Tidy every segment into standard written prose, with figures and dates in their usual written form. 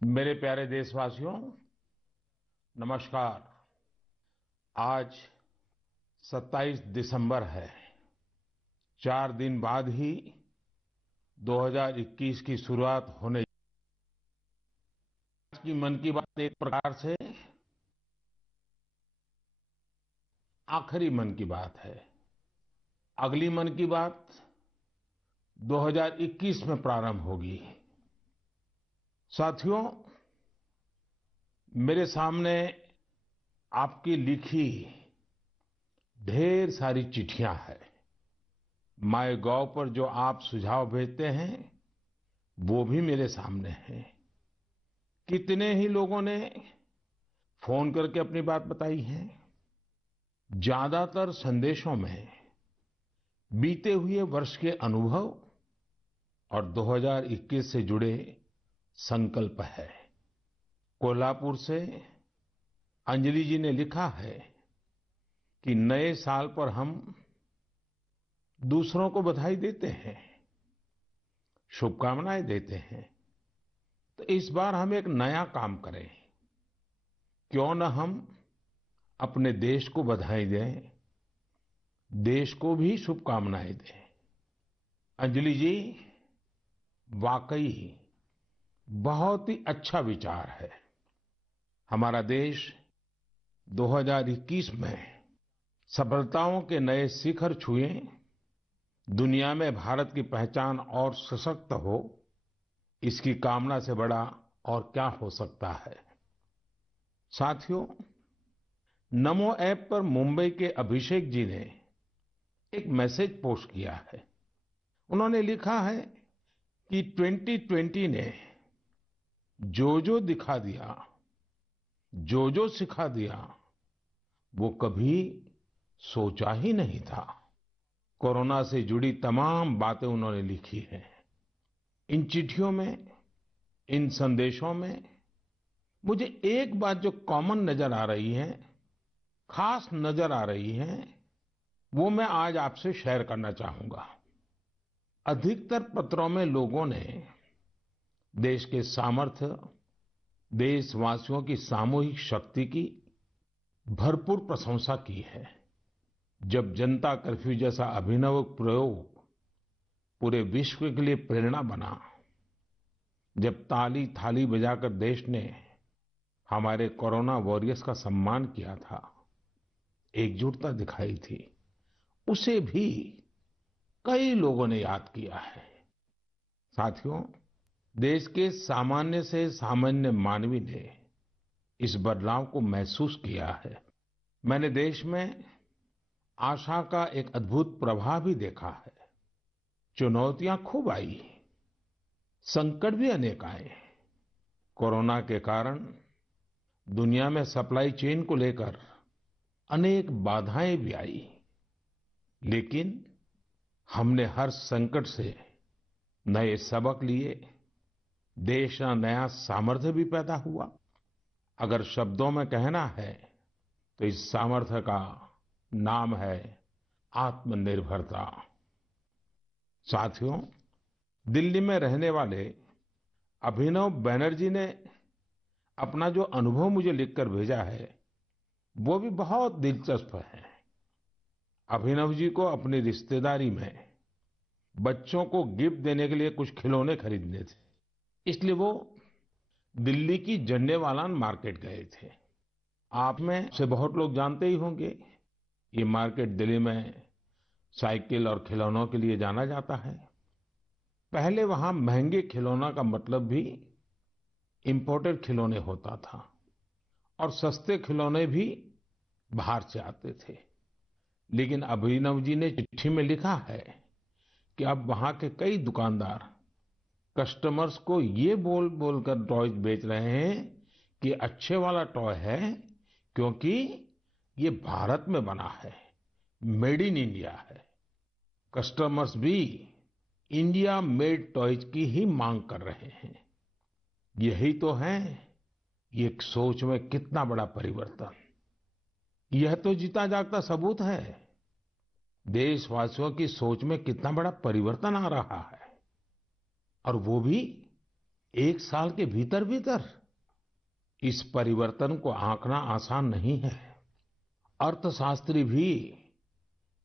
मेरे प्यारे देशवासियों, नमस्कार। आज 27 दिसंबर है। 4 दिन बाद ही 2021 की शुरुआत होने। आज की मन की बात एक प्रकार से आखिरी मन की बात है। अगली मन की बात 2021 में प्रारंभ होगी। साथियों, मेरे सामने आपकी लिखी ढेर सारी चिट्ठियां हैं। माय गॉव पर जो आप सुझाव भेजते हैं वो भी मेरे सामने है। कितने ही लोगों ने फोन करके अपनी बात बताई है। ज्यादातर संदेशों में बीते हुए वर्ष के अनुभव और 2021 से जुड़े संकल्प है। कोल्हापुर से अंजलि जी ने लिखा है कि नए साल पर हम दूसरों को बधाई देते हैं, शुभकामनाएं देते हैं। तो इस बार हम एक नया काम करें। क्यों न हम अपने देश को बधाई दें, देश को भी शुभकामनाएं दें। अंजलि जी, वाकई बहुत ही अच्छा विचार है। हमारा देश 2021 में सफलताओं के नए शिखर छुए, दुनिया में भारत की पहचान और सशक्त हो, इसकी कामना से बड़ा और क्या हो सकता है। साथियों, नमो ऐप पर मुंबई के अभिषेक जी ने एक मैसेज पोस्ट किया है। उन्होंने लिखा है कि 2020 ने जो जो दिखा दिया, जो जो सिखा दिया, वो कभी सोचा ही नहीं था। कोरोना से जुड़ी तमाम बातें उन्होंने लिखी हैं। इन चिट्ठियों में, इन संदेशों में मुझे एक बात जो कॉमन नजर आ रही है, खास नजर आ रही है, वो मैं आज आपसे शेयर करना चाहूंगा। अधिकतर पत्रों में लोगों ने देश के सामर्थ्य, देशवासियों की सामूहिक शक्ति की भरपूर प्रशंसा की है। जब जनता कर्फ्यू जैसा अभिनव प्रयोग पूरे विश्व के लिए प्रेरणा बना, जब ताली थाली बजाकर देश ने हमारे कोरोना वॉरियर्स का सम्मान किया था, एकजुटता दिखाई थी, उसे भी कई लोगों ने याद किया है। साथियों, देश के सामान्य से सामान्य मानवी ने इस बदलाव को महसूस किया है। मैंने देश में आशा का एक अद्भुत प्रभाव भी देखा है। चुनौतियां खूब आई, संकट भी अनेक आए। कोरोना के कारण दुनिया में सप्लाई चेन को लेकर अनेक बाधाएं भी आई, लेकिन हमने हर संकट से नए सबक लिए। देश का नया सामर्थ्य भी पैदा हुआ। अगर शब्दों में कहना है तो इस सामर्थ्य का नाम है आत्मनिर्भरता। साथियों, दिल्ली में रहने वाले अभिनव बैनर्जी ने अपना जो अनुभव मुझे लिखकर भेजा है वो भी बहुत दिलचस्प है। अभिनव जी को अपनी रिश्तेदारी में बच्चों को गिफ्ट देने के लिए कुछ खिलौने खरीदने थे, इसलिए वो दिल्ली की झंडेवालान मार्केट गए थे। आप में से बहुत लोग जानते ही होंगे, ये मार्केट दिल्ली में साइकिल और खिलौनों के लिए जाना जाता है। पहले वहां महंगे खिलौना का मतलब भी इंपोर्टेड खिलौने होता था और सस्ते खिलौने भी बाहर से आते थे। लेकिन अभिनव जी ने चिट्ठी में लिखा है कि अब वहां के कई दुकानदार कस्टमर्स को ये बोल बोलकर टॉयज बेच रहे हैं कि अच्छे वाला टॉय है, क्योंकि ये भारत में बना है, मेड इन इंडिया है। कस्टमर्स भी इंडिया मेड टॉयज की ही मांग कर रहे हैं। यही तो है, ये सोच में कितना बड़ा परिवर्तन। यह तो जीता जागता सबूत है, देशवासियों की सोच में कितना बड़ा परिवर्तन आ रहा है। और वो भी एक साल के भीतर भीतर इस परिवर्तन को आंकना आसान नहीं है। अर्थशास्त्री भी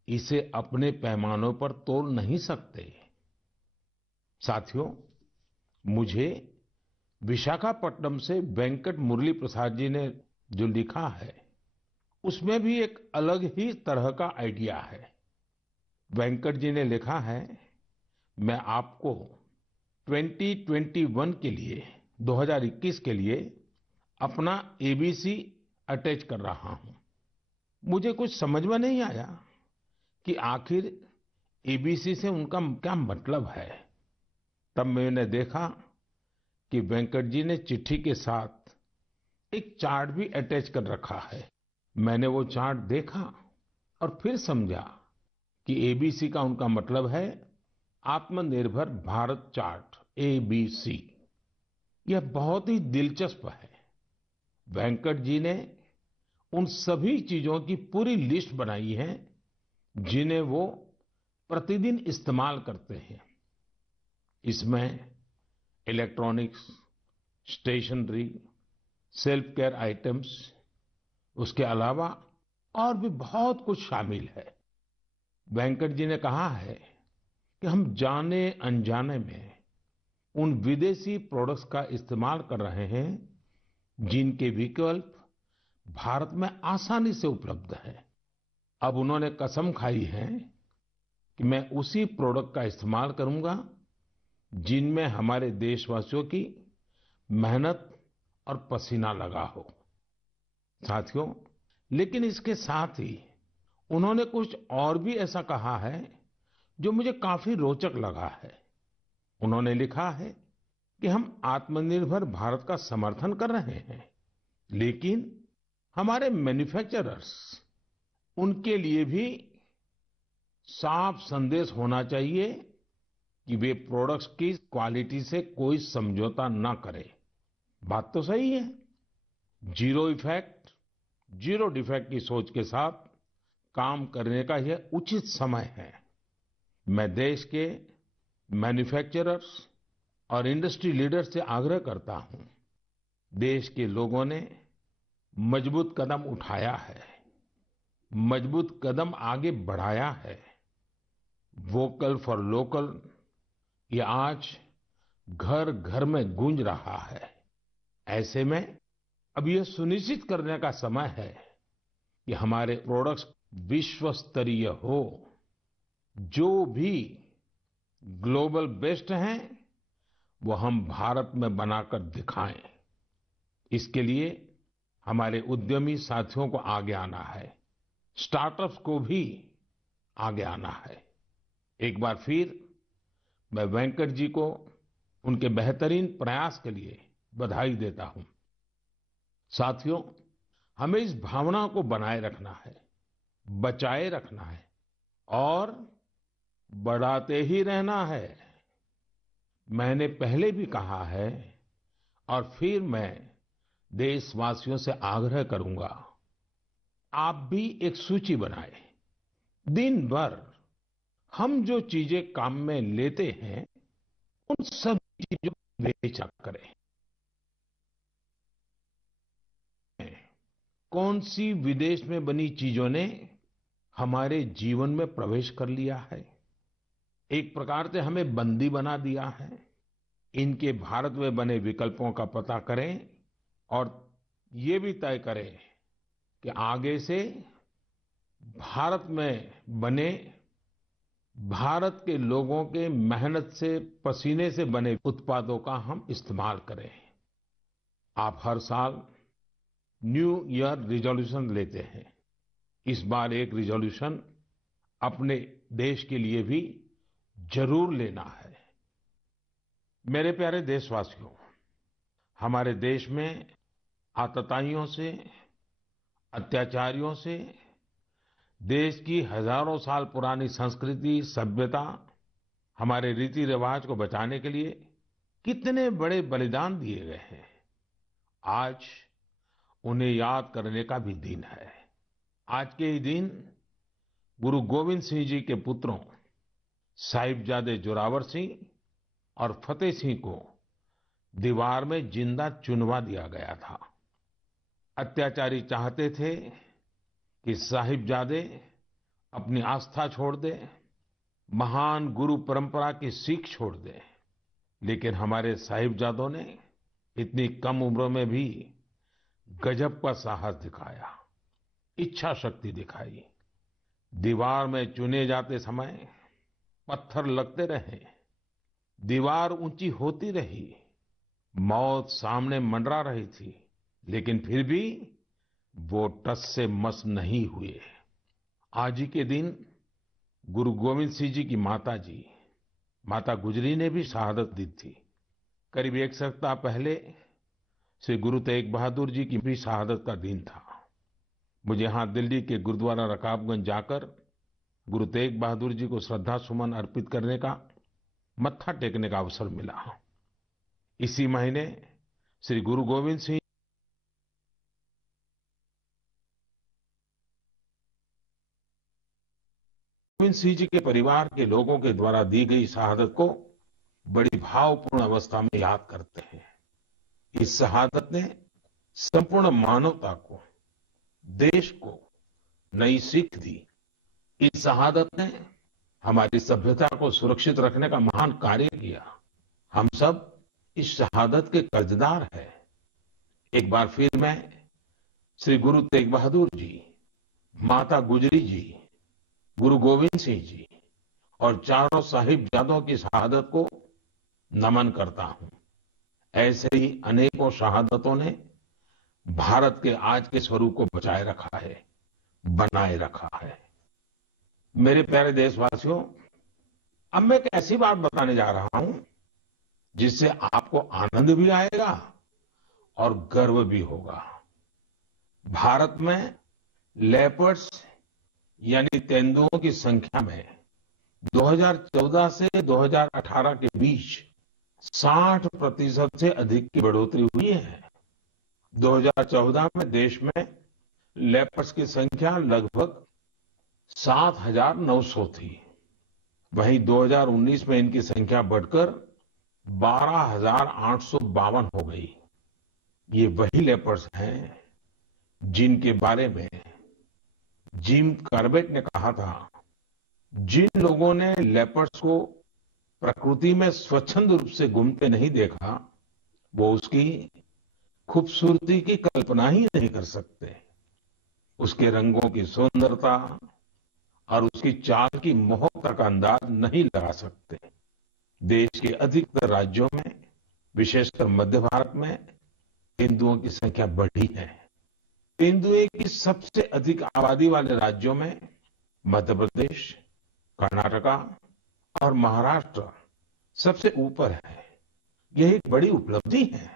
इसे अपने पैमानों पर तोल नहीं सकते। साथियों, मुझे विशाखापट्टनम से वेंकट मुरली प्रसाद जी ने जो लिखा है, उसमें भी एक अलग ही तरह का आइडिया है। वेंकट जी ने लिखा है, मैं आपको 2021 के लिए 2021 के लिए अपना एबीसी अटैच कर रहा हूं। मुझे कुछ समझ में नहीं आया कि आखिर एबीसी से उनका क्या मतलब है। तब मैंने देखा कि वेंकट जी ने चिट्ठी के साथ एक चार्ट भी अटैच कर रखा है। मैंने वो चार्ट देखा और फिर समझा कि एबीसी का उनका मतलब है आत्मनिर्भर भारत चार्ट, एबीसी। यह बहुत ही दिलचस्प है। वेंकट जी ने उन सभी चीजों की पूरी लिस्ट बनाई है जिन्हें वो प्रतिदिन इस्तेमाल करते हैं। इसमें electronics, stationery, self care items, उसके अलावा और भी बहुत कुछ शामिल है। वेंकट जी ने कहा है कि हम जाने अनजाने में उन विदेशी प्रोडक्ट्स का इस्तेमाल कर रहे हैं जिनके विकल्प भारत में आसानी से उपलब्ध है। अब उन्होंने कसम खाई है कि मैं उसी प्रोडक्ट का इस्तेमाल करूंगा जिनमें हमारे देशवासियों की मेहनत और पसीना लगा हो। साथियों, लेकिन इसके साथ ही उन्होंने कुछ और भी ऐसा कहा है जो मुझे काफी रोचक लगा है। उन्होंने लिखा है कि हम आत्मनिर्भर भारत का समर्थन कर रहे हैं, लेकिन हमारे मैन्युफैक्चरर्स, उनके लिए भी साफ संदेश होना चाहिए कि वे प्रोडक्ट्स की क्वालिटी से कोई समझौता ना करें। बात तो सही है। जीरो इफेक्ट, जीरो डिफेक्ट की सोच के साथ काम करने का यह उचित समय है। मैं देश के मैन्युफैक्चरर्स और इंडस्ट्री लीडर्स से आग्रह करता हूं, देश के लोगों ने मजबूत कदम उठाया है, मजबूत कदम आगे बढ़ाया है। वोकल फॉर लोकल ये आज घर घर में गूंज रहा है। ऐसे में अब यह सुनिश्चित करने का समय है कि हमारे प्रोडक्ट्स विश्व स्तरीय हो। जो भी ग्लोबल बेस्ट हैं वो हम भारत में बनाकर दिखाएं। इसके लिए हमारे उद्यमी साथियों को आगे आना है, स्टार्टअप्स को भी आगे आना है। एक बार फिर मैं वेंकट जी को उनके बेहतरीन प्रयास के लिए बधाई देता हूं। साथियों, हमें इस भावना को बनाए रखना है, बचाए रखना है और बढ़ाते ही रहना है। मैंने पहले भी कहा है और फिर मैं देशवासियों से आग्रह करूंगा, आप भी एक सूची बनाएं। दिन भर हम जो चीजें काम में लेते हैं उन सभी चीजों को बेचा करें। कौन सी विदेश में बनी चीजों ने हमारे जीवन में प्रवेश कर लिया है, एक प्रकार से हमें बंदी बना दिया है। इनके भारत में बने विकल्पों का पता करें और ये भी तय करें कि आगे से भारत में बने, भारत के लोगों के मेहनत से, पसीने से बने उत्पादों का हम इस्तेमाल करें। आप हर साल न्यू ईयर रिजोल्यूशन लेते हैं। इस बार एक रिजोल्यूशन अपने देश के लिए भी जरूर लेना है। मेरे प्यारे देशवासियों, हमारे देश में आतताइयों से, अत्याचारियों से देश की हजारों साल पुरानी संस्कृति, सभ्यता, हमारे रीति रिवाज को बचाने के लिए कितने बड़े बलिदान दिए गए हैं। आज उन्हें याद करने का भी दिन है। आज के ही दिन गुरु गोविंद सिंह जी के पुत्रों साहिबजादे जोरावर सिंह और फतेह सिंह को दीवार में जिंदा चुनवा दिया गया था। अत्याचारी चाहते थे कि साहिबजादे अपनी आस्था छोड़ दे, महान गुरु परंपरा की सीख छोड़ दे, लेकिन हमारे साहिबजादों ने इतनी कम उम्र में भी गजब का साहस दिखाया, इच्छा शक्ति दिखाई। दीवार में चुने जाते समय पत्थर लगते रहे, दीवार ऊंची होती रही, मौत सामने मंडरा रही थी, लेकिन फिर भी वो टस से मस नहीं हुए। आज ही के दिन गुरु गोविंद सिंह जी की माता गुजरी ने भी शहादत दी थी। करीब एक सप्ताह पहले श्री गुरु तेग बहादुर जी की भी शहादत का दिन था। मुझे यहाँ दिल्ली के गुरुद्वारा रकाबगंज जाकर गुरु तेग बहादुर जी को श्रद्धा सुमन अर्पित करने का, मत्था टेकने का अवसर मिला। इसी महीने श्री गुरु गोविंद सिंह जी के परिवार के लोगों के द्वारा दी गई शहादत को बड़ी भावपूर्ण अवस्था में याद करते हैं। इस शहादत ने संपूर्ण मानवता को, देश को नई सीख दी। इस शहादत ने हमारी सभ्यता को सुरक्षित रखने का महान कार्य किया। हम सब इस शहादत के कर्जदार हैं। एक बार फिर मैं श्री गुरु तेग बहादुर जी, माता गुजरी जी, गुरु गोविंद सिंह जी और चारों साहिबजादों की शहादत को नमन करता हूं। ऐसे ही अनेकों शहादतों ने भारत के आज के स्वरूप को बचाए रखा है, बनाए रखा है। मेरे प्यारे देशवासियों, अब मैं एक ऐसी बात बताने जा रहा हूं जिससे आपको आनंद भी आएगा और गर्व भी होगा। भारत में लेपर्ड्स यानी तेंदुओं की संख्या में 2014 से 2018 के बीच 60% से अधिक की बढ़ोतरी हुई है। 2014 में देश में लेपर्ड्स की संख्या लगभग 7,900 थी। वहीं 2019 में इनकी संख्या बढ़कर 12,852 हो गई। ये वही लेपर्ड्स हैं जिनके बारे में जिम कॉर्बेट ने कहा था, जिन लोगों ने लेपर्ड्स को प्रकृति में स्वच्छंद रूप से घूमते नहीं देखा, वो उसकी खूबसूरती की कल्पना ही नहीं कर सकते। उसके रंगों की सुंदरता और उसकी चाल की मोहकता का अंदाज नहीं लगा सकते। देश के अधिकतर राज्यों में, विशेषकर मध्य भारत में तेंदुओं की संख्या बढ़ी है। तेंदुए की सबसे अधिक आबादी वाले राज्यों में मध्य प्रदेश, कर्नाटका और महाराष्ट्र सबसे ऊपर है। यह एक बड़ी उपलब्धि है।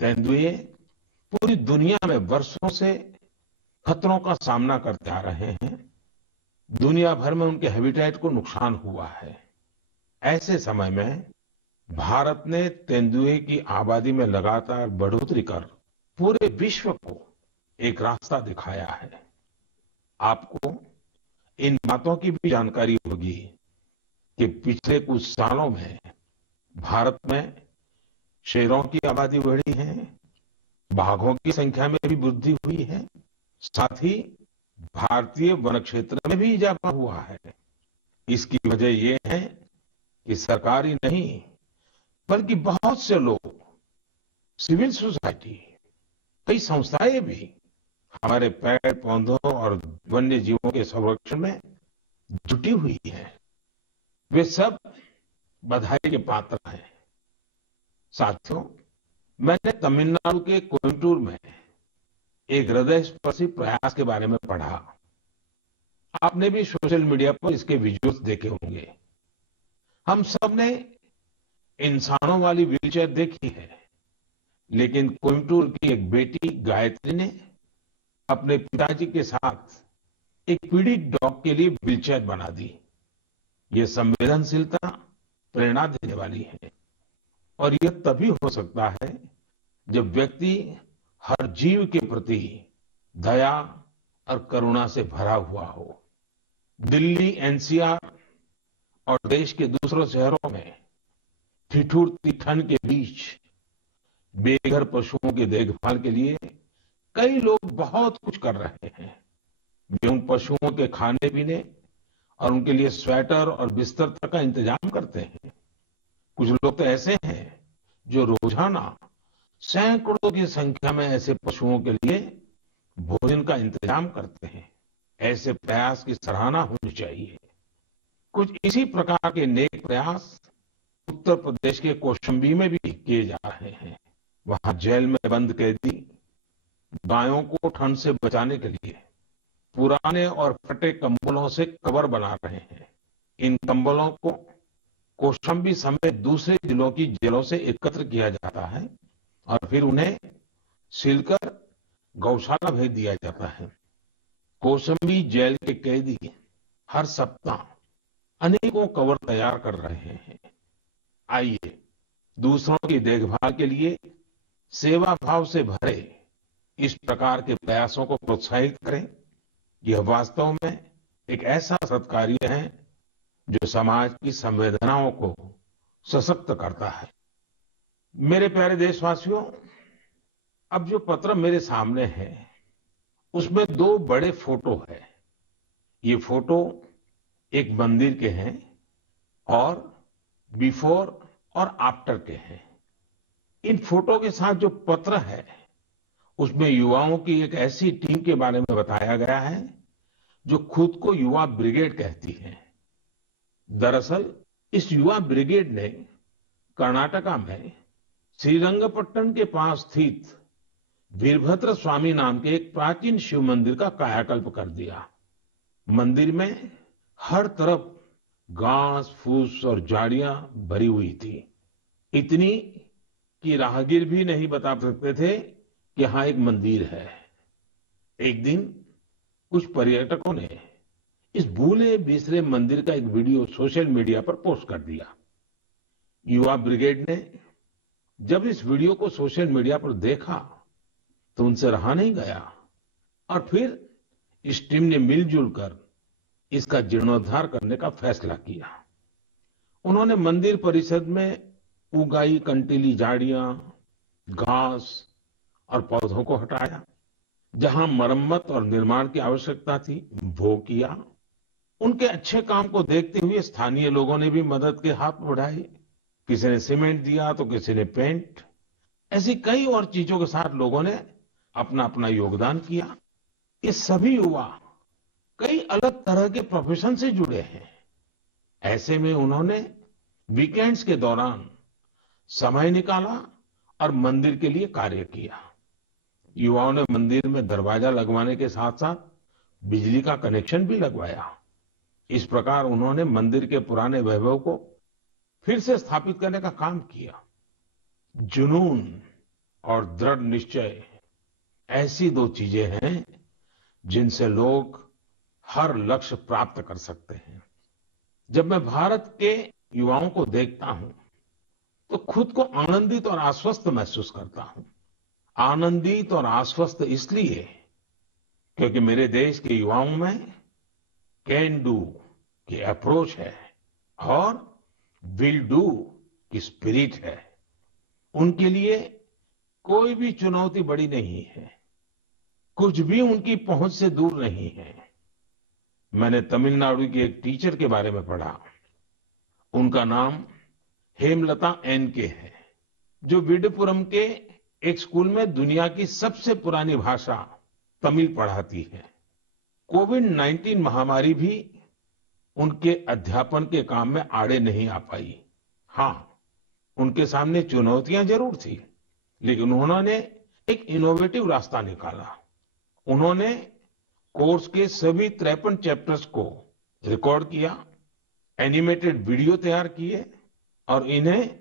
तेंदुए पूरी दुनिया में वर्षों से खतरों का सामना करते आ रहे हैं। दुनिया भर में उनके हैबिटेट को नुकसान हुआ है। ऐसे समय में भारत ने तेंदुए की आबादी में लगातार बढ़ोतरी कर पूरे विश्व को एक रास्ता दिखाया है। आपको इन बातों की भी जानकारी होगी कि पिछले कुछ सालों में भारत में शेरों की आबादी बढ़ी है, बाघों की संख्या में भी वृद्धि हुई है, साथ ही भारतीय वन क्षेत्र में भी इजाफा हुआ है। इसकी वजह ये है कि सरकार ही नहीं, बल्कि बहुत से लोग, सिविल सोसाइटी, कई संस्थाएं भी हमारे पेड़ पौधों और वन्य जीवों के संरक्षण में जुटी हुई है। वे सब बधाई के पात्र हैं। साथियों, मैंने तमिलनाडु के कोयम्बटूर में एक हृदयस्पर्शी प्रयास के बारे में पढ़ा। आपने भी सोशल मीडिया पर इसके विजुअल्स देखे होंगे। हम सब ने इंसानों वाली व्हीलचेयर देखी है, लेकिन कोयम्बटूर की एक बेटी गायत्री ने अपने पिताजी के साथ एक पीड़ित डॉग के लिए व्हीलचेयर बना दी। ये संवेदनशीलता प्रेरणा देने वाली है और यह तभी हो सकता है जब व्यक्ति हर जीव के प्रति दया और करुणा से भरा हुआ हो। दिल्ली एनसीआर और देश के दूसरों शहरों में ठिठुरती ठंड के बीच बेघर पशुओं की देखभाल के लिए कई लोग बहुत कुछ कर रहे हैं। वे उन पशुओं के खाने पीने और उनके लिए स्वेटर और बिस्तर तक का इंतजाम करते हैं। कुछ लोग तो ऐसे हैं जो रोजाना सैकड़ों की संख्या में ऐसे पशुओं के लिए भोजन का इंतजाम करते हैं। ऐसे प्रयास की सराहना होनी चाहिए। कुछ इसी प्रकार के नेक प्रयास उत्तर प्रदेश के कौशाम्बी में भी किए जा रहे हैं। वहां जेल में बंद कैदी गायों को ठंड से बचाने के लिए पुराने और फटे कंबलों से कवर बना रहे हैं। इन कंबलों को कौशाम्बी समेत दूसरे जिलों की जेलों से एकत्र किया जाता है और फिर उन्हें सिलकर गौशाला भेज दिया जाता है। कौशाम्बी जेल के कैदी हर सप्ताह अनेकों कवर तैयार कर रहे हैं। आइए दूसरों की देखभाल के लिए सेवा भाव से भरे इस प्रकार के प्रयासों को प्रोत्साहित करें। यह वास्तव में एक ऐसा सत्कार्य है जो समाज की संवेदनाओं को सशक्त करता है। मेरे प्यारे देशवासियों, अब जो पत्र मेरे सामने है उसमें दो बड़े फोटो है। ये फोटो एक मंदिर के हैं और बिफोर और आफ्टर के हैं। इन फोटो के साथ जो पत्र है उसमें युवाओं की एक ऐसी टीम के बारे में बताया गया है जो खुद को युवा ब्रिगेड कहती है। दरअसल इस युवा ब्रिगेड ने कर्नाटका में श्रीरंगपट्टनम के पास स्थित वीरभद्र स्वामी नाम के एक प्राचीन शिव मंदिर का कायाकल्प कर दिया। मंदिर में हर तरफ घास फूस और झाड़ियां भरी हुई थी, इतनी कि राहगीर भी नहीं बता सकते थे कि यहां एक मंदिर है। एक दिन कुछ पर्यटकों ने इस भूले बिसरे मंदिर का एक वीडियो सोशल मीडिया पर पोस्ट कर दिया। युवा ब्रिगेड ने जब इस वीडियो को सोशल मीडिया पर देखा तो उनसे रहा नहीं गया और फिर इस टीम ने मिलजुल कर इसका जीर्णोद्धार करने का फैसला किया। उन्होंने मंदिर परिसर में उगाई कंटीली झाड़ियां, घास और पौधों को हटाया। जहां मरम्मत और निर्माण की आवश्यकता थी वो किया। उनके अच्छे काम को देखते हुए स्थानीय लोगों ने भी मदद के हाथ बढ़ाए। किसी ने सीमेंट दिया तो किसी ने पेंट। ऐसी कई और चीजों के साथ लोगों ने अपना अपना योगदान किया। ये सभी युवा कई अलग तरह के प्रोफेशन से जुड़े हैं। ऐसे में उन्होंने वीकेंड्स के दौरान समय निकाला और मंदिर के लिए कार्य किया। युवाओं ने मंदिर में दरवाजा लगवाने के साथ साथ बिजली का कनेक्शन भी लगवाया। इस प्रकार उन्होंने मंदिर के पुराने वैभव को फिर से स्थापित करने का काम किया। जुनून और दृढ़ निश्चय ऐसी दो चीजें हैं जिनसे लोग हर लक्ष्य प्राप्त कर सकते हैं। जब मैं भारत के युवाओं को देखता हूं तो खुद को आनंदित और आश्वस्त महसूस करता हूं। आनंदित और आश्वस्त इसलिए क्योंकि मेरे देश के युवाओं में कैन डू की अप्रोच है और विल डू की स्पिरिट है। उनके लिए कोई भी चुनौती बड़ी नहीं है, कुछ भी उनकी पहुंच से दूर नहीं है। मैंने तमिलनाडु की एक टीचर के बारे में पढ़ा। उनका नाम हेमलता एन के है, जो विडुपुरम के एक स्कूल में दुनिया की सबसे पुरानी भाषा तमिल पढ़ाती है। कोविड-19 महामारी भी उनके अध्यापन के काम में आड़े नहीं आ पाई। हाँ, उनके सामने चुनौतियां जरूर थी, लेकिन उन्होंने एक इनोवेटिव रास्ता निकाला। उन्होंने कोर्स के सभी 53 चैप्टर्स को रिकॉर्ड किया, एनिमेटेड वीडियो तैयार किए और इन्हें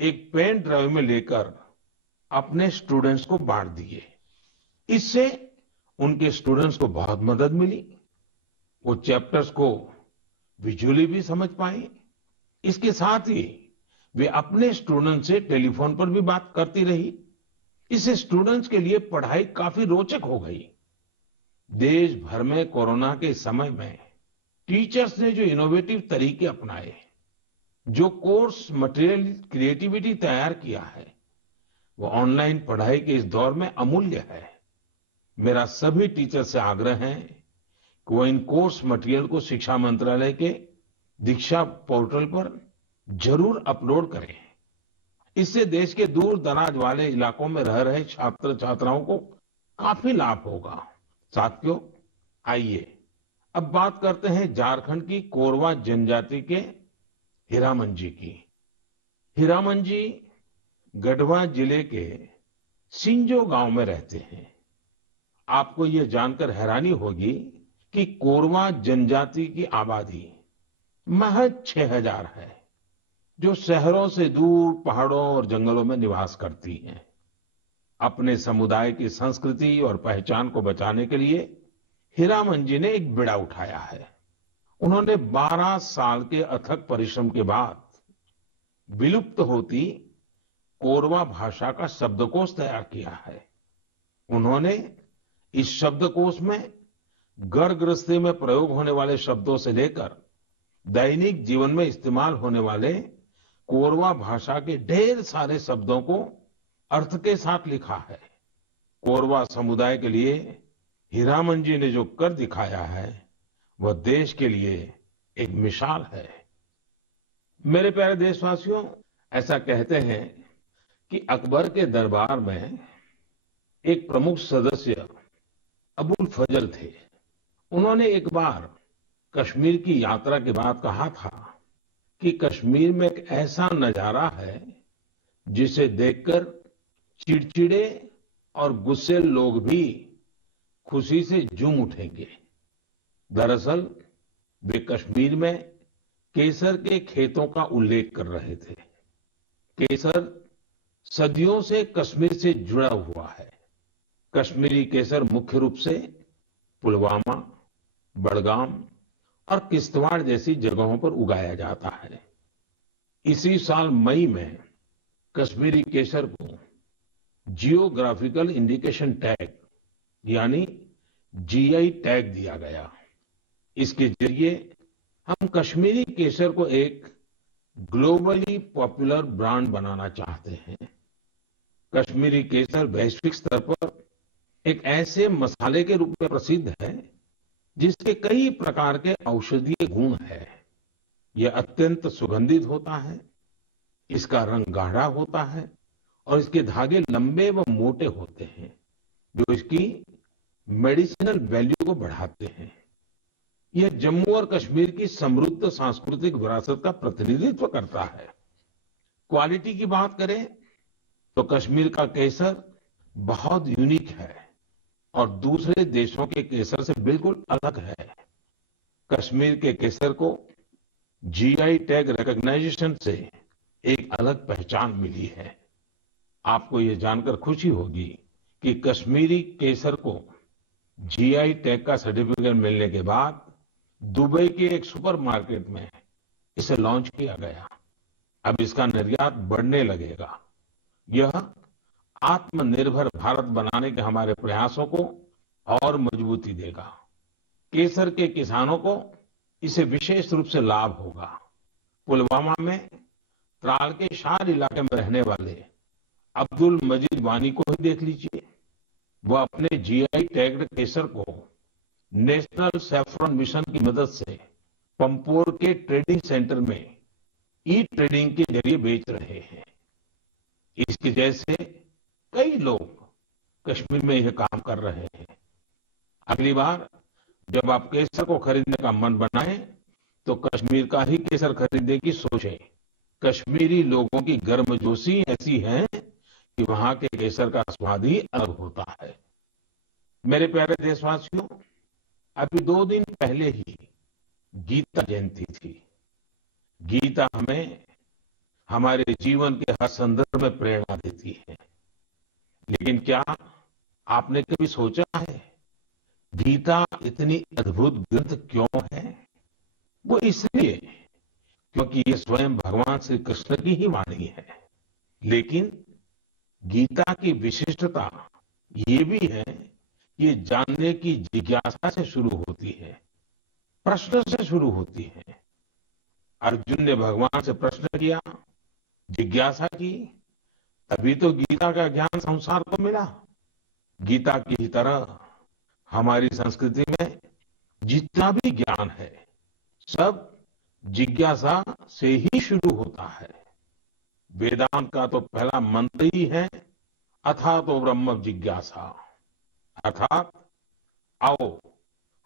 एक पेन ड्राइव में लेकर अपने स्टूडेंट्स को बांट दिए। इससे उनके स्टूडेंट्स को बहुत मदद मिली। वो चैप्टर्स को विजुअली भी समझ पाए। इसके साथ ही वे अपने स्टूडेंट से टेलीफोन पर भी बात करती रही। इससे स्टूडेंट्स के लिए पढ़ाई काफी रोचक हो गई। देश भर में कोरोना के समय में टीचर्स ने जो इनोवेटिव तरीके अपनाए, जो कोर्स मटेरियल क्रिएटिविटी तैयार किया है, वो ऑनलाइन पढ़ाई के इस दौर में अमूल्य है। मेरा सभी टीचर से आग्रह है कि वो इन कोर्स मटेरियल को शिक्षा मंत्रालय के दीक्षा पोर्टल पर जरूर अपलोड करें। इससे देश के दूर दराज वाले इलाकों में रह रहे छात्र छात्राओं को काफी लाभ होगा। साथियों, आइए अब बात करते हैं झारखंड की कोरवा जनजाति के हीरामन जी की। हीरामन जी गढ़वा जिले के सिंजो गांव में रहते हैं। आपको ये जानकर हैरानी होगी कि कोरवा जनजाति की आबादी महज 6,000 है, जो शहरों से दूर पहाड़ों और जंगलों में निवास करती हैं। अपने समुदाय की संस्कृति और पहचान को बचाने के लिए हीरामन जी ने एक बीड़ा उठाया है। उन्होंने 12 साल के अथक परिश्रम के बाद विलुप्त होती कोरवा भाषा का शब्दकोश तैयार किया है। उन्होंने इस शब्दकोश में घर गृहस्थी में प्रयोग होने वाले शब्दों से लेकर दैनिक जीवन में इस्तेमाल होने वाले कोरवा भाषा के ढेर सारे शब्दों को अर्थ के साथ लिखा है। कोरवा समुदाय के लिए हीरामन जी ने जो कर दिखाया है, वह देश के लिए एक मिसाल है। मेरे प्यारे देशवासियों, ऐसा कहते हैं कि अकबर के दरबार में एक प्रमुख सदस्य अबुल फजल थे। उन्होंने एक बार कश्मीर की यात्रा के बाद कहा था कि कश्मीर में एक ऐसा नजारा है जिसे देखकर चिड़चिड़े और गुस्से लोग भी खुशी से झूम उठेंगे। दरअसल वे कश्मीर में केसर के खेतों का उल्लेख कर रहे थे। केसर सदियों से कश्मीर से जुड़ा हुआ है। कश्मीरी केसर मुख्य रूप से पुलवामा, बड़गाम और किश्तवाड़ जैसी जगहों पर उगाया जाता है। इसी साल मई में कश्मीरी केसर को जियोग्राफिकल इंडिकेशन टैग यानी जीआई टैग दिया गया। इसके जरिए हम कश्मीरी केसर को एक ग्लोबली पॉपुलर ब्रांड बनाना चाहते हैं। कश्मीरी केसर वैश्विक स्तर पर एक ऐसे मसाले के रूप में प्रसिद्ध है जिसके कई प्रकार के औषधीय गुण है। यह अत्यंत सुगंधित होता है, इसका रंग गाढ़ा होता है और इसके धागे लंबे व मोटे होते हैं, जो इसकी मेडिसिनल वैल्यू को बढ़ाते हैं। यह जम्मू और कश्मीर की समृद्ध सांस्कृतिक विरासत का प्रतिनिधित्व करता है। क्वालिटी की बात करें तो कश्मीर का केसर बहुत यूनिक है और दूसरे देशों के केसर से बिल्कुल अलग है। कश्मीर के केसर को जीआई टैग रिकॉग्नाइजेशन से एक अलग पहचान मिली है। आपको ये जानकर खुशी होगी कि कश्मीरी केसर को जीआई टैग का सर्टिफिकेट मिलने के बाद दुबई के एक सुपरमार्केट में इसे लॉन्च किया गया। अब इसका निर्यात बढ़ने लगेगा। यह आत्मनिर्भर भारत बनाने के हमारे प्रयासों को और मजबूती देगा। केसर के किसानों को इसे विशेष रूप से लाभ होगा। पुलवामा में त्राल के शार इलाके में रहने वाले अब्दुल मजीद वानी को ही देख लीजिए। वह अपने जीआई टैग्ड केसर को नेशनल सैफरन मिशन की मदद से पंपोर के ट्रेडिंग सेंटर में ई ट्रेडिंग के जरिए बेच रहे हैं। इसके जैसे कई लोग कश्मीर में यह काम कर रहे हैं। अगली बार जब आप केसर को खरीदने का मन बनाएं तो कश्मीर का ही केसर खरीदने की सोचें। कश्मीरी लोगों की गर्मजोशी ऐसी है कि वहां के केसर का स्वाद ही अलग होता है। मेरे प्यारे देशवासियों, अभी 2 दिन पहले ही गीता जयंती थी। गीता हमें हमारे जीवन के हर संदर्भ में प्रेरणा देती है। लेकिन क्या आपने कभी सोचा है गीता इतनी अद्भुत ग्रंथ क्यों है? वो इसलिए क्योंकि ये स्वयं भगवान श्री कृष्ण की ही वाणी है। लेकिन गीता की विशिष्टता ये भी है कि ये जानने की जिज्ञासा से शुरू होती है, प्रश्न से शुरू होती है। अर्जुन ने भगवान से प्रश्न किया, जिज्ञासा की, तभी तो गीता का ज्ञान संसार को मिला। गीता की ही तरह हमारी संस्कृति में जितना भी ज्ञान है सब जिज्ञासा से ही शुरू होता है। वेदांत का तो पहला मंत्र ही है अथातो ब्रह्म जिज्ञासा, अर्थात आओ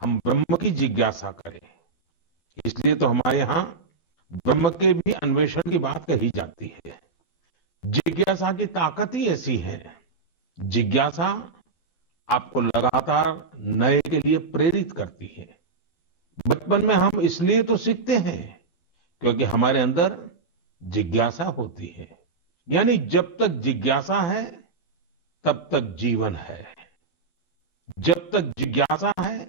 हम ब्रह्म की जिज्ञासा करें। इसलिए तो हमारे यहाँ ब्रह्म के भी अन्वेषण की बात कही जाती है। जिज्ञासा की ताकत ही ऐसी है। जिज्ञासा आपको लगातार नए के लिए प्रेरित करती है। बचपन में हम इसलिए तो सीखते हैं क्योंकि हमारे अंदर जिज्ञासा होती है। यानी जब तक जिज्ञासा है तब तक जीवन है। जब तक जिज्ञासा है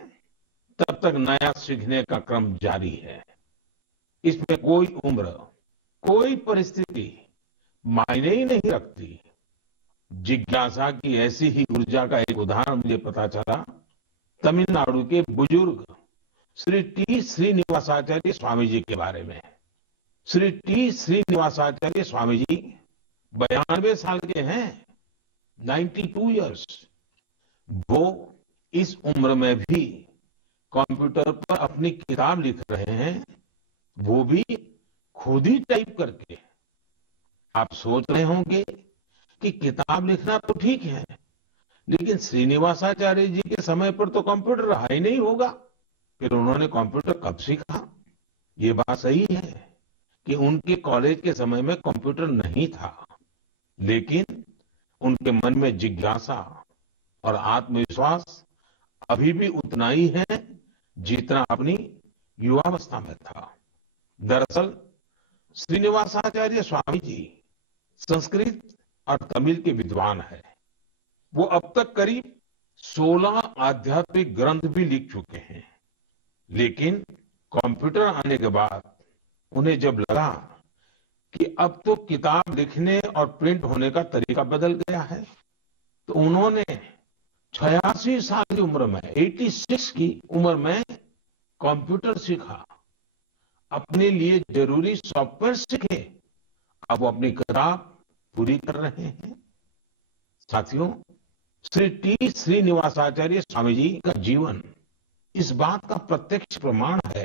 तब तक नया सीखने का क्रम जारी है। इसमें कोई उम्र, कोई परिस्थिति मायने ही नहीं रखती। जिज्ञासा की ऐसी ही ऊर्जा का एक उदाहरण मुझे पता चला तमिलनाडु के बुजुर्ग श्री टी श्रीनिवासाचार्य स्वामी जी के बारे में। श्री टी श्रीनिवासाचार्य स्वामी जी 92 साल के हैं, 92 इयर्स। वो इस उम्र में भी कंप्यूटर पर अपनी किताब लिख रहे हैं, वो भी खुद ही टाइप करके। आप सोच रहे होंगे कि किताब लिखना तो ठीक है, लेकिन श्रीनिवासाचार्य जी के समय पर तो कंप्यूटर रहा ही नहीं होगा। फिर उन्होंने कंप्यूटर कब सीखा? ये बात सही है कि उनके कॉलेज के समय में कंप्यूटर नहीं था, लेकिन उनके मन में जिज्ञासा और आत्मविश्वास अभी भी उतना ही है जितना अपनी युवावस्था में था। दरअसल श्रीनिवासाचार्य स्वामी जी संस्कृत और तमिल के विद्वान है। वो अब तक करीब 16 आध्यात्मिक ग्रंथ भी लिख चुके हैं। लेकिन कंप्यूटर आने के बाद उन्हें जब लगा कि अब तो किताब लिखने और प्रिंट होने का तरीका बदल गया है, तो उन्होंने 86 साल की उम्र में, 86 की उम्र में कंप्यूटर सीखा, अपने लिए जरूरी सॉफ्टवेयर सीखे। अब वो अपनी किताब पूरी कर रहे हैं। साथियों, श्री टी श्रीनिवासाचार्य स्वामी जी का जीवन इस बात का प्रत्यक्ष प्रमाण है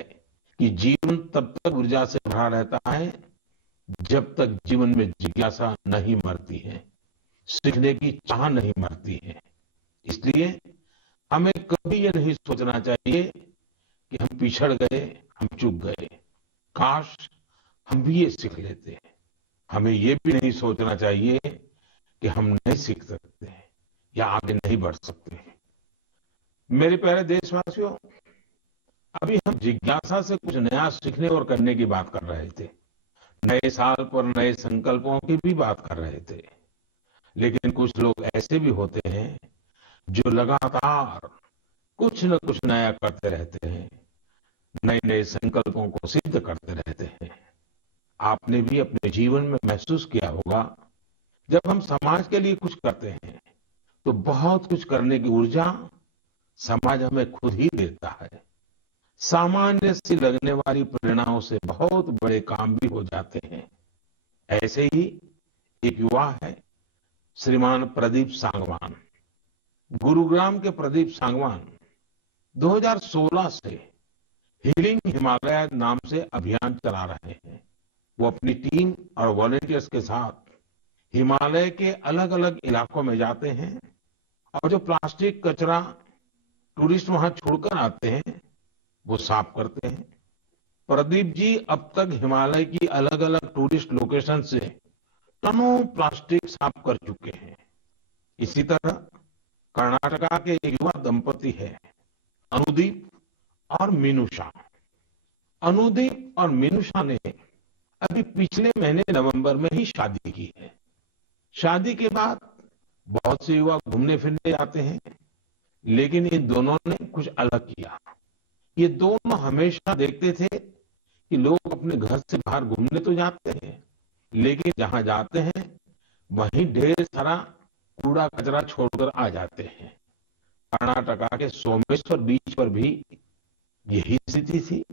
कि जीवन तब तक ऊर्जा से भरा रहता है जब तक जीवन में जिज्ञासा नहीं मरती है, सीखने की चाह नहीं मरती है। इसलिए हमें कभी ये नहीं सोचना चाहिए कि हम पिछड़ गए, हम चूक गए, काश हम भी ये सीख लेते। हमें ये भी नहीं सोचना चाहिए कि हम नहीं सीख सकते या आगे नहीं बढ़ सकते। मेरे प्यारे देशवासियों, अभी हम जिज्ञासा से कुछ नया सीखने और करने की बात कर रहे थे। नए साल पर नए संकल्पों की भी बात कर रहे थे। लेकिन कुछ लोग ऐसे भी होते हैं जो लगातार कुछ न कुछ नया करते रहते हैं, नए नए संकल्पों को सिद्ध करते रहते हैं। आपने भी अपने जीवन में महसूस किया होगा, जब हम समाज के लिए कुछ करते हैं तो बहुत कुछ करने की ऊर्जा समाज हमें खुद ही देता है। सामान्य सी लगने वाली प्रेरणाओं से बहुत बड़े काम भी हो जाते हैं। ऐसे ही एक युवा है श्रीमान प्रदीप सांगवान। गुरुग्राम के प्रदीप सांगवान 2016 से हीलिंग हिमालय नाम से अभियान चला रहे हैं। वो अपनी टीम और वॉलंटियर्स के साथ हिमालय के अलग अलग इलाकों में जाते हैं और जो प्लास्टिक कचरा टूरिस्ट वहां छोड़कर आते हैं वो साफ करते हैं। प्रदीप जी अब तक हिमालय की अलग अलग टूरिस्ट लोकेशन से टनों प्लास्टिक साफ कर चुके हैं। इसी तरह कर्नाटका के एक युवा दंपति है अनुदीप और मीनूषा। अनुदीप और मीनूषा ने अभी पिछले महीने नवंबर में ही शादी की है। शादी के बाद बहुत से युवा घूमने फिरने जाते हैं, लेकिन इन दोनों ने कुछ अलग किया। ये दोनों हमेशा देखते थे कि लोग अपने घर से बाहर घूमने तो जाते हैं, लेकिन जहां जाते हैं वहीं ढेर सारा कूड़ा कचरा छोड़कर आ जाते हैं। कर्नाटका के सोमेश्वर बीच पर भी यही स्थिति थी।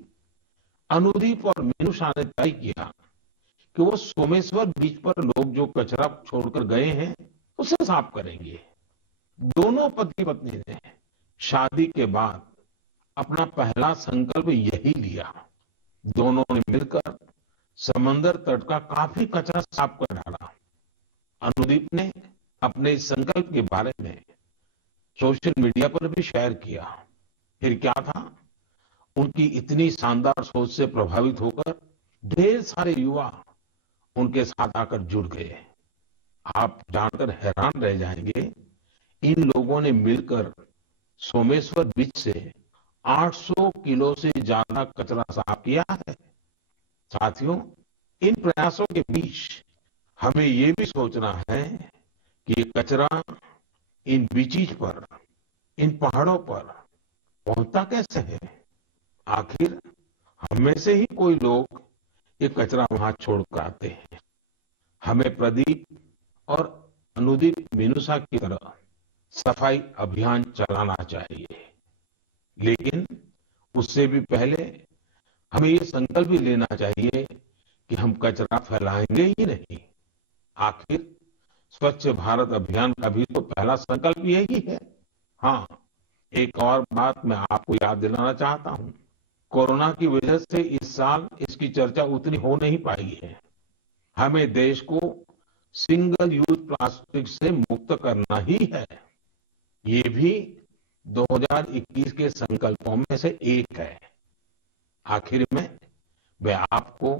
अनुदीप और मीनूषा ने तय किया कि वो सोमेश्वर बीच पर लोग जो कचरा छोड़कर गए हैं उसे साफ करेंगे। दोनों पति पत्नी ने शादी के बाद अपना पहला संकल्प यही लिया। दोनों ने मिलकर समंदर तट का काफी कचरा साफ कर डाला। अनुदीप ने अपने इस संकल्प के बारे में सोशल मीडिया पर भी शेयर किया। फिर क्या था, उनकी इतनी शानदार सोच से प्रभावित होकर ढेर सारे युवा उनके साथ आकर जुड़ गए। आप जानकर हैरान रह जाएंगे, इन लोगों ने मिलकर सोमेश्वर बीच से 800 किलो से ज्यादा कचरा साफ किया है। साथियों, इन प्रयासों के बीच हमें ये भी सोचना है कि ये कचरा इन बीचीज पर, इन पहाड़ों पर पहुंचता कैसे है। आखिर हम में से ही कोई लोग ये कचरा वहां छोड़कर आते हैं। हमें प्रदीप और अनुदीप मिनुसा की तरह सफाई अभियान चलाना चाहिए, लेकिन उससे भी पहले हमें ये संकल्प भी लेना चाहिए कि हम कचरा फैलाएंगे ही नहीं। आखिर स्वच्छ भारत अभियान का भी तो पहला संकल्प यही है। हाँ, एक और बात मैं आपको याद दिलाना चाहता हूँ। कोरोना की वजह से इस साल इसकी चर्चा उतनी हो नहीं पाई है। हमें देश को सिंगल यूज प्लास्टिक से मुक्त करना ही है। ये भी 2021 के संकल्पों में से एक है। आखिर में मैं आपको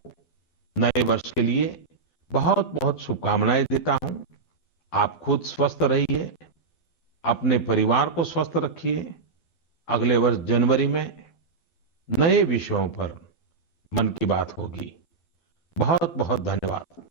नए वर्ष के लिए बहुत बहुत शुभकामनाएं देता हूं। आप खुद स्वस्थ रहिए, अपने परिवार को स्वस्थ रखिए। अगले वर्ष जनवरी में नए विषयों पर मन की बात होगी। बहुत बहुत धन्यवाद।